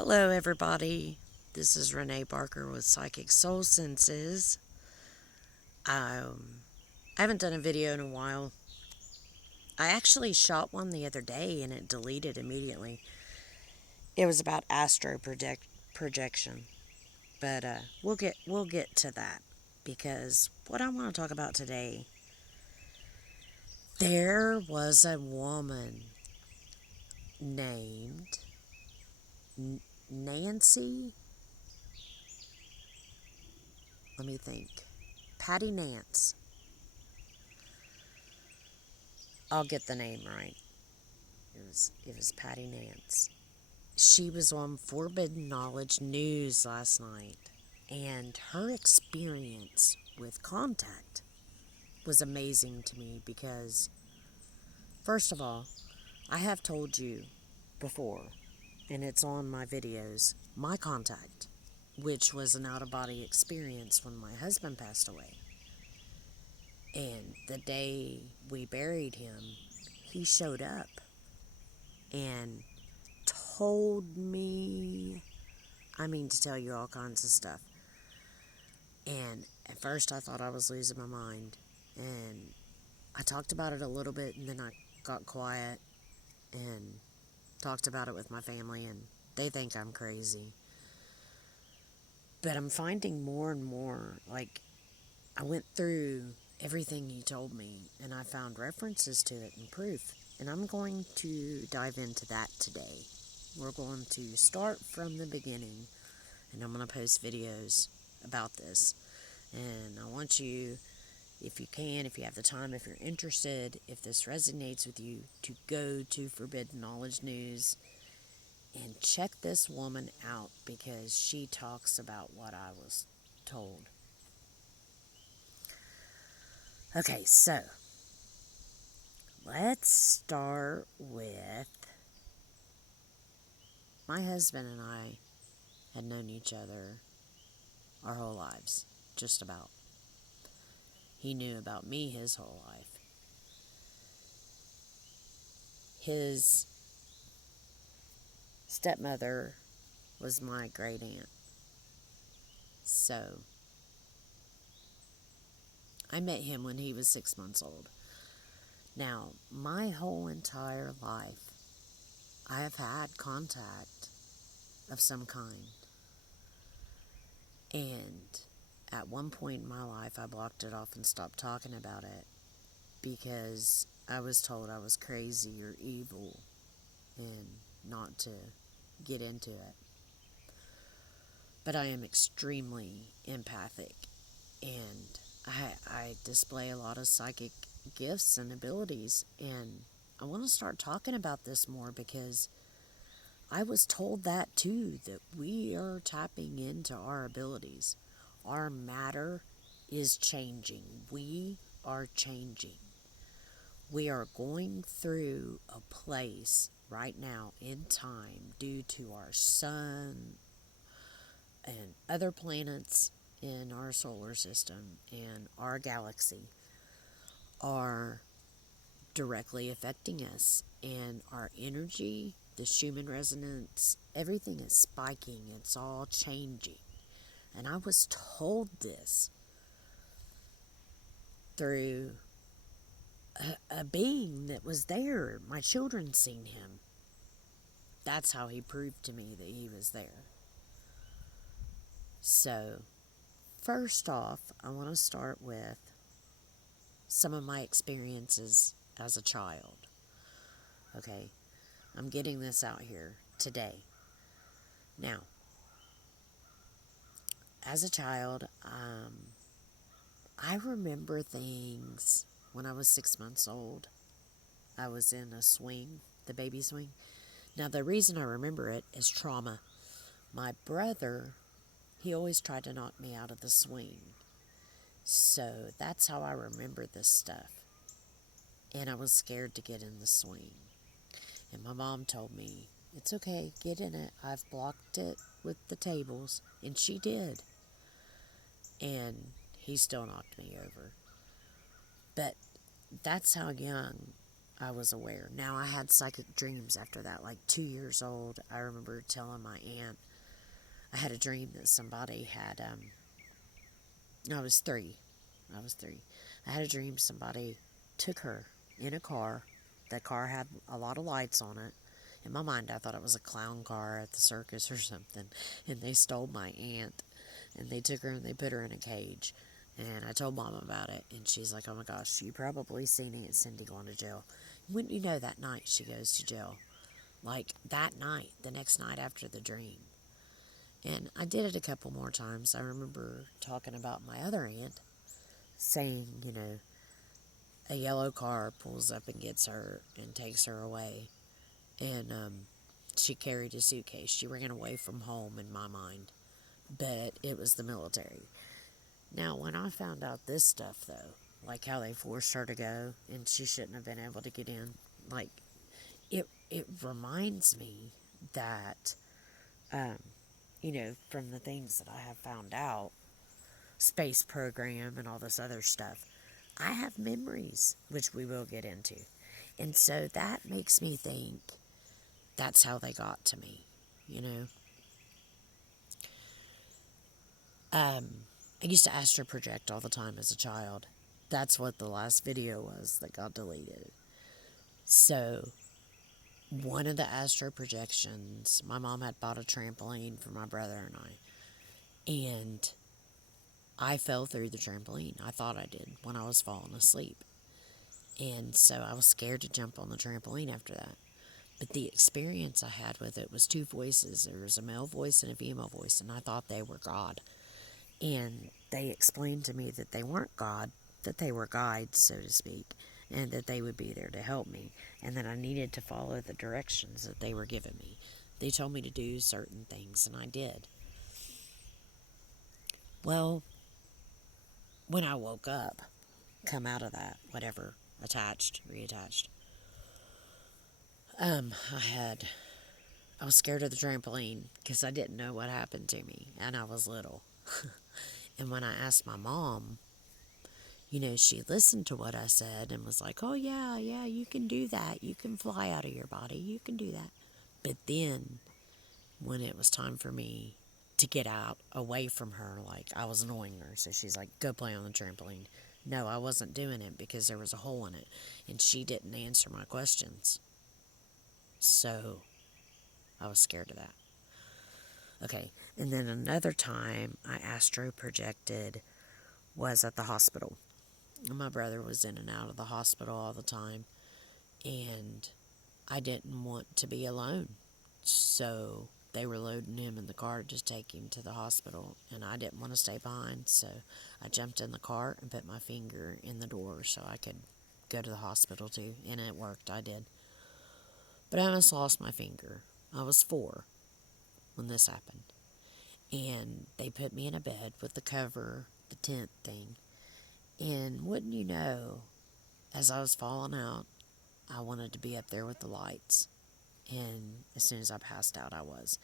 Hello, everybody. This is Renee Barker with Psychic Soul Senses. I haven't done a video in a while. I actually shot one the other day and it deleted immediately. It was about projection, but we'll get to that because what I want to talk about today. There was a woman named Nancy. Let me think. Patty Nance. I'll get the name right. It was Patty Nance. She was on Forbidden Knowledge News last night, and her experience with contact was amazing to me because, first of all, I have told you before, and it's on my videos, my contact, which was an out of body experience when my husband passed away. And the day we buried him, he showed up and told me, to tell you all kinds of stuff. And at first I thought I was losing my mind. And I talked about it a little bit, and then I got quiet and talked about it with my family, and they think I'm crazy. But I'm finding more and more, I went through everything you told me, and I found references to it and proof. And I'm going to dive into that today. We're going to start from the beginning, and I'm going to post videos about this. And I want you, if you can, if you have the time, if you're interested, if this resonates with you, to go to Forbidden Knowledge News and check this woman out because she talks about what I was told. Okay, so let's start with my husband and I had known each other our whole lives, just about. He knew about me his whole life. His stepmother was my great aunt. So I met him when he was 6 months old. Now, my whole entire life, I have had contact of some kind. And at one point in my life, I blocked it off and stopped talking about it because I was told I was crazy or evil and not to get into it. But I am extremely empathic, and I display a lot of psychic gifts and abilities, and I want to start talking about this more because I was told that too, that we are tapping into our abilities. Our matter is changing. We are changing. We are going through a place right now in time due to our sun and other planets in our solar system and our galaxy are directly affecting us, and our energy, the Schumann resonance, everything is spiking. It's all changing. And I was told this through a being that was there. My children seen him. That's how he proved to me that he was there. So, first off, I want to start with some of my experiences as a child. Okay, I'm getting this out here today. Now, as a child, I remember things when I was 6 months old. I was in a swing, the baby swing. Now, the reason I remember it is trauma. My brother, he always tried to knock me out of the swing. So that's how I remember this stuff. And I was scared to get in the swing. And my mom told me, it's okay, get in it. I've blocked it with the tables. And she did. And he still knocked me over. But that's how young I was aware. Now, I had psychic dreams after that, like 2 years old. I remember telling my aunt, I had a dream that somebody had, I was three. I was three. I had a dream somebody took her in a car. That car had a lot of lights on it. In my mind, I thought it was a clown car at the circus or something. And they stole my aunt. And they took her and they put her in a cage. And I told Mom about it. And she's like, oh my gosh, you probably seen Aunt Cindy going to jail. Wouldn't you know, that night she goes to jail. Like that night, the next night after the dream. And I did it a couple more times. I remember talking about my other aunt saying, a yellow car pulls up and gets her and takes her away. And she carried a suitcase. She ran away from home in my mind. But it was the military. Now, when I found out this stuff, though, like how they forced her to go and she shouldn't have been able to get in, like, it reminds me that, from the things that I have found out, space program and all this other stuff, I have memories, which we will get into. And so that makes me think that's how they got to me, you know. I used to astroproject all the time as a child. That's what the last video was that got deleted. So, one of the astroprojections, my mom had bought a trampoline for my brother and I. And I fell through the trampoline. I thought I did when I was falling asleep. And so I was scared to jump on the trampoline after that. But the experience I had with it was two voices. There was a male voice and a female voice, and I thought they were God. And they explained to me that they weren't God, that they were guides, so to speak, and that they would be there to help me, and that I needed to follow the directions that they were giving me. They told me to do certain things, and I did. Well, when I woke up, come out of that, whatever, reattached, I was scared of the trampoline because I didn't know what happened to me, and I was little. And when I asked my mom, she listened to what I said and was like, oh, yeah, you can do that. You can fly out of your body. You can do that. But then when it was time for me to get out away from her, like I was annoying her, so she's like, go play on the trampoline. No, I wasn't doing it because there was a hole in it, and she didn't answer my questions. So I was scared of that. Okay, and then another time I astro projected was at the hospital. My brother was in and out of the hospital all the time, and I didn't want to be alone. So they were loading him in the car to take him to the hospital, and I didn't want to stay behind, so I jumped in the car and put my finger in the door so I could go to the hospital too, and it worked. I did. But I almost lost my finger. I was 4 when this happened, and they put me in a bed with the cover, the tent thing, and wouldn't you know, as I was falling out, I wanted to be up there with the lights. And as soon as I passed out, I was.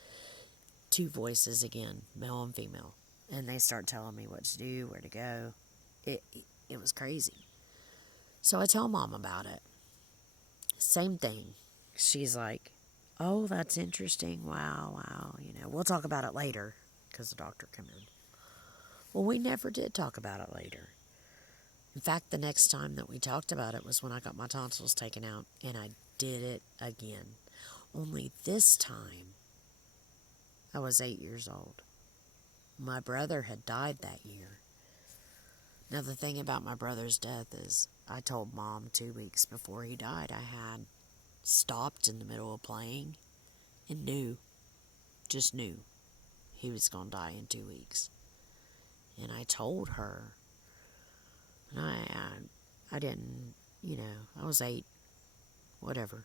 2 voices again, male and female. And they start telling me what to do, where to go. It was crazy. So I tell Mom about it. Same thing. She's like, oh, that's interesting. Wow. We'll talk about it later, because the doctor came in. Well, we never did talk about it later. In fact, the next time that we talked about it was when I got my tonsils taken out, and I did it again. Only this time, I was 8 years old. My brother had died that year. Now, the thing about my brother's death is I told Mom 2 weeks before he died I had stopped in the middle of playing and just knew he was going to die in 2 weeks. And I told her, and I didn't, I was 8, whatever.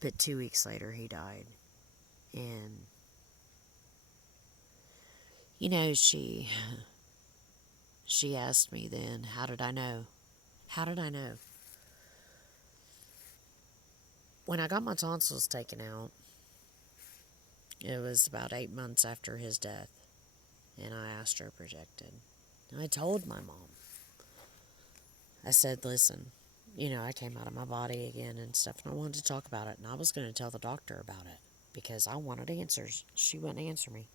But 2 weeks later, he died. And, she asked me then, how did I know? How did I know? When I got my tonsils taken out, it was about 8 months after his death. And I astroprojected. And I told my mom. I said, listen, I came out of my body again and stuff, and I wanted to talk about it, and I was going to tell the doctor about it because I wanted answers. She wouldn't answer me.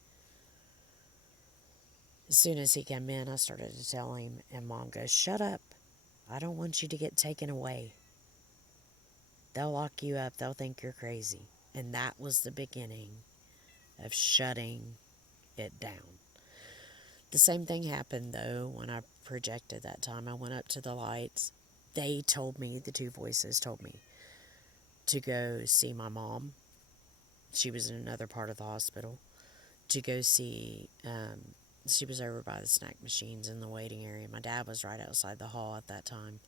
As soon as he came in, I started to tell him, and Mom goes, "Shut up. I don't want you to get taken away. They'll lock you up. They'll think you're crazy." And that was the beginning of shutting it down. The same thing happened, though, when I projected that time. I went up to the lights. They told me, the two voices told me, to go see my mom. She was in another part of the hospital. To go see, she was over by the snack machines in the waiting area. My dad was right outside the hall at that time.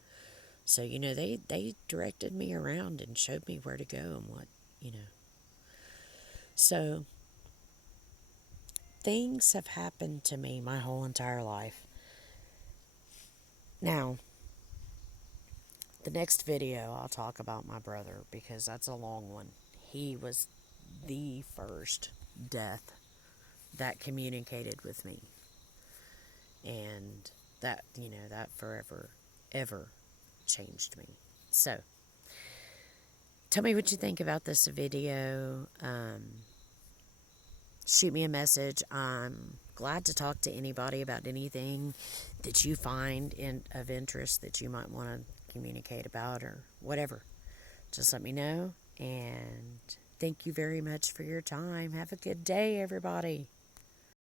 So, they directed me around and showed me where to go and what, you know. So, things have happened to me my whole entire life. Now, the next video I'll talk about my brother because that's a long one. He was the first death that communicated with me. And that forever, ever changed me. So, tell me what you think about this video. Shoot me a message. I'm glad to talk to anybody about anything that you find of interest that you might want to communicate about or whatever. Just let me know. And thank you very much for your time. Have a good day, everybody.